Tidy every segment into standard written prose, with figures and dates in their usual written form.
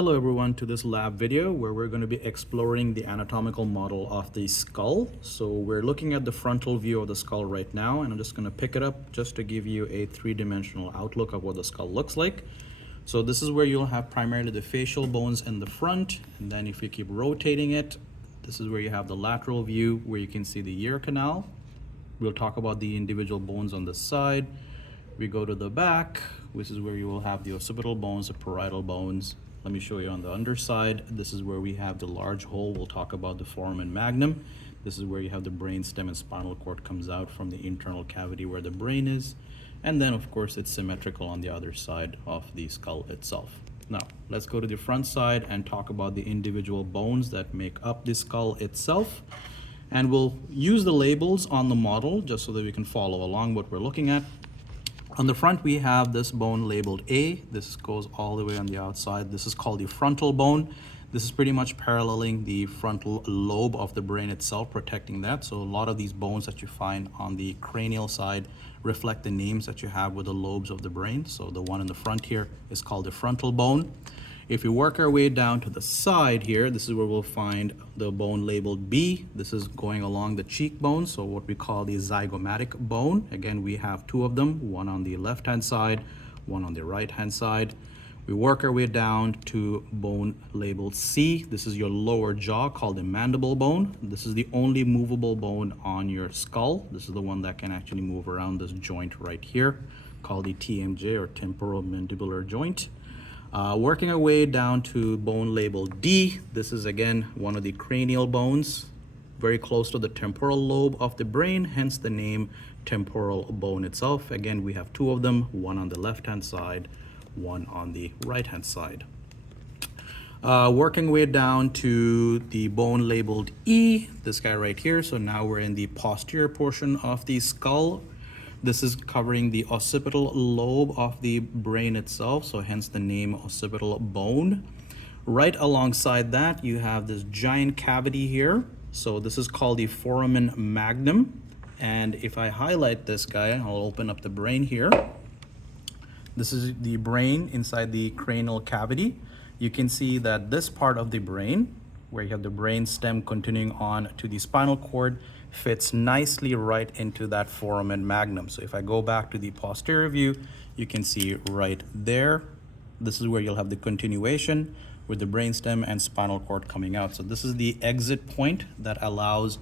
Hello everyone to this lab video where we're going to be exploring the anatomical model of the skull. So we're looking at the frontal view of the skull right now, and I'm just going to pick it up just to give you a three-dimensional outlook of what the skull looks like. So this is where you'll have primarily the facial bones in the front, and then if you keep rotating it, this is where you have the lateral view where you can see the ear canal. We'll talk about the individual bones on the side. We go to the back, which is where you will have the occipital bones, the parietal bones. Let me show you on the underside. This is where we have the large hole. We'll talk about the foramen magnum. This is where you have the brain stem and spinal cord comes out from the internal cavity where the brain is. And then of course it's symmetrical on the other side of the skull itself. Now, let's go to the front side and talk about the individual bones that make up the skull itself. And we'll use the labels on the model just so that we can follow along what we're looking at. On the front, we have this bone labeled A. This goes all the way on the outside. This is called the frontal bone. This is pretty much paralleling the frontal lobe of the brain itself, protecting that. So a lot of these bones that you find on the cranial side reflect the names that you have with the lobes of the brain. So the one in the front here is called the frontal bone. If we work our way down to the side here, this is where we'll find the bone labeled B. This is going along the cheekbone, so what we call the zygomatic bone. Again, we have two of them, one on the left-hand side, one on the right-hand side. We work our way down to bone labeled C. This is your lower jaw, called the mandible bone. This is the only movable bone on your skull. This is the one that can actually move around this joint right here, called the TMJ, or temporomandibular joint. Working our way down to bone labeled D. This is again one of the cranial bones, very close to the temporal lobe of the brain, hence the name temporal bone itself. Again, we have two of them, one on the left-hand side, one on the right-hand side. Working way down to the bone labeled E, this guy right here. So now we're in the posterior portion of the skull. This is covering the occipital lobe of the brain itself, so hence the name occipital bone. Right alongside that, you have this giant cavity here. So this is called the foramen magnum. And if I highlight this guy, I'll open up the brain here. This is the brain inside the cranial cavity. You can see that this part of the brain, where you have the brain stem continuing on to the spinal cord, fits nicely right into that foramen magnum. So if I go back to the posterior view, you can see right there, this is where you'll have the continuation with the brainstem and spinal cord coming out. So this is the exit point that allows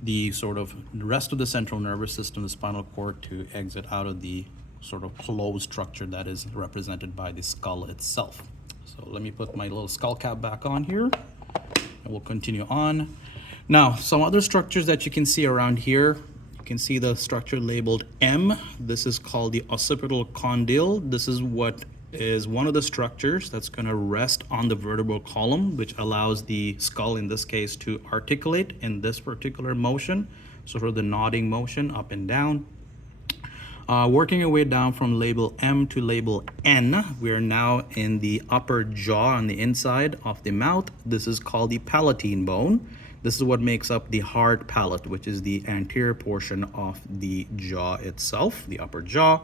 the sort of rest of the central nervous system, the spinal cord, to exit out of the sort of closed structure that is represented by the skull itself. So let me put my little skull cap back on here, and we'll continue on. Now, some other structures that you can see around here, you can see the structure labeled M. This is called the occipital condyle. This is what is one of the structures that's going to rest on the vertebral column, which allows the skull, in this case, to articulate in this particular motion, sort of the nodding motion up and down. Working our way down from label M to label N, we are now in the upper jaw on the inside of the mouth. This is called the palatine bone. This is what makes up the hard palate, which is the anterior portion of the jaw itself, the upper jaw.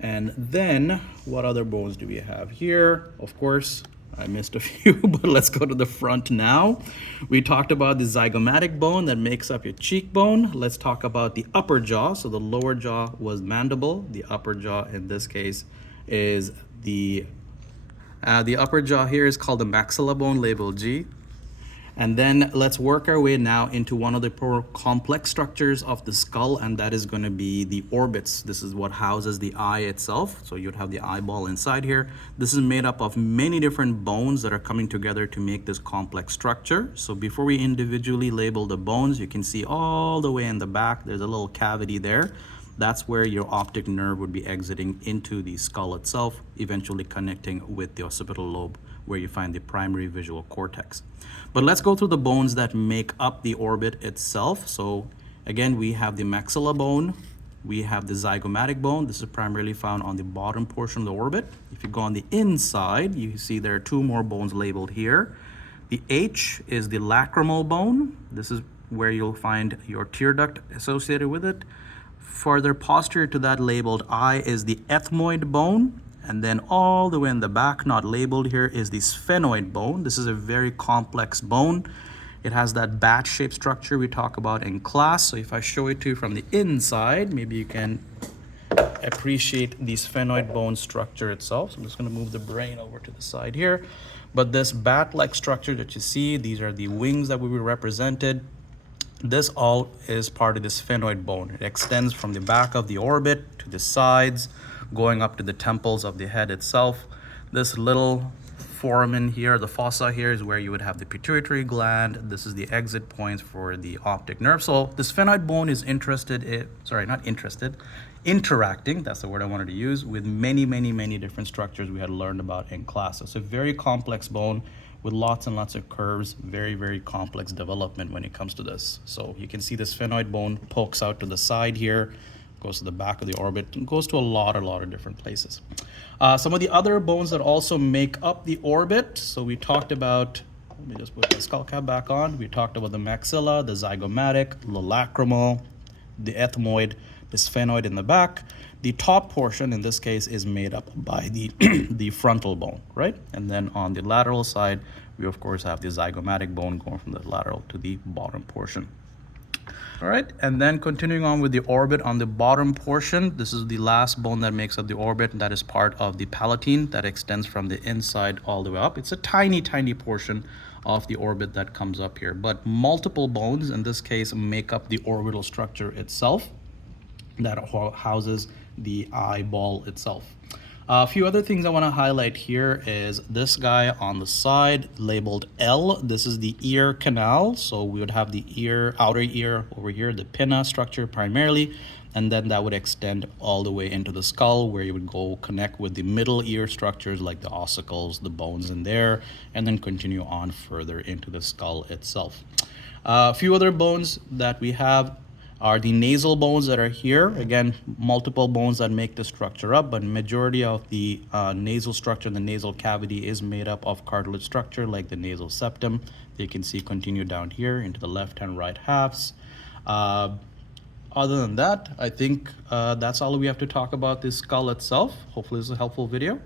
And then what other bones do we have here? Of course, I missed a few, but let's go to the front now. We talked about the zygomatic bone that makes up your cheekbone. Let's talk about the upper jaw. So the lower jaw was mandible. The upper jaw in this case is the upper jaw here is called the maxilla bone, labeled G. And then let's work our way now into one of the more complex structures of the skull, and that is going to be the orbits. This is what houses the eye itself. So you'd have the eyeball inside here. This is made up of many different bones that are coming together to make this complex structure. So before we individually label the bones, you can see all the way in the back, there's a little cavity there. That's where your optic nerve would be exiting into the skull itself, eventually connecting with the occipital lobe, where you find the primary visual cortex. But let's go through the bones that make up the orbit itself. So again, we have the maxilla bone, we have the zygomatic bone. This is primarily found on the bottom portion of the orbit. If you go on the inside, you see there are two more bones labeled here. The H is the lacrimal bone. This is where you'll find your tear duct associated with it. Further posterior to that labeled I is the ethmoid bone. And then all the way in the back, not labeled here, is the sphenoid bone. This is a very complex bone. It has that bat-shaped structure we talk about in class. So if I show it to you from the inside, maybe you can appreciate the sphenoid bone structure itself. So I'm just going to move the brain over to the side here. But this bat-like structure that you see, these are the wings that will be represented. This all is part of the sphenoid bone. It extends from the back of the orbit to the sides, going up to the temples of the head itself. This little foramen here, the fossa here, is where you would have the pituitary gland. This is the exit points for the optic nerve. So the sphenoid bone is interacting, that's the word I wanted to use, with many different structures we had learned about in class. So it's a very complex bone with lots and lots of curves, very complex development when it comes to this. So you can see the sphenoid bone pokes out to the side here, goes to the back of the orbit, and goes to a lot of different places. Some of the other bones that also make up the orbit, so we talked about, let me just put the skull cap back on. We talked about the maxilla, the zygomatic, the lacrimal, the ethmoid, the sphenoid in the back. The top portion in this case is made up by the the frontal bone, right? And then on the lateral side, we of course have the zygomatic bone going from the lateral to the bottom portion. All right, and then continuing on with the orbit on the bottom portion, this is the last bone that makes up the orbit, and that is part of the palatine that extends from the inside all the way up. It's a tiny portion of the orbit that comes up here, but multiple bones in this case make up the orbital structure itself that houses the eyeball itself. A few other things I want to highlight here is this guy on the side labeled L. This is the ear canal. So we would have the ear, outer ear over here, the pinna structure primarily, and then that would extend all the way into the skull where you would go connect with the middle ear structures like the ossicles, the bones in there, and then continue on further into the skull itself. A few other bones that we have are the nasal bones that are here. Again, multiple bones that make the structure up, but majority of the nasal structure, the nasal cavity, is made up of cartilage structure like the nasal septum. You can see continue down here into the left and right halves. Other than that, I think that's all we have to talk about this skull itself. Hopefully this is a helpful video.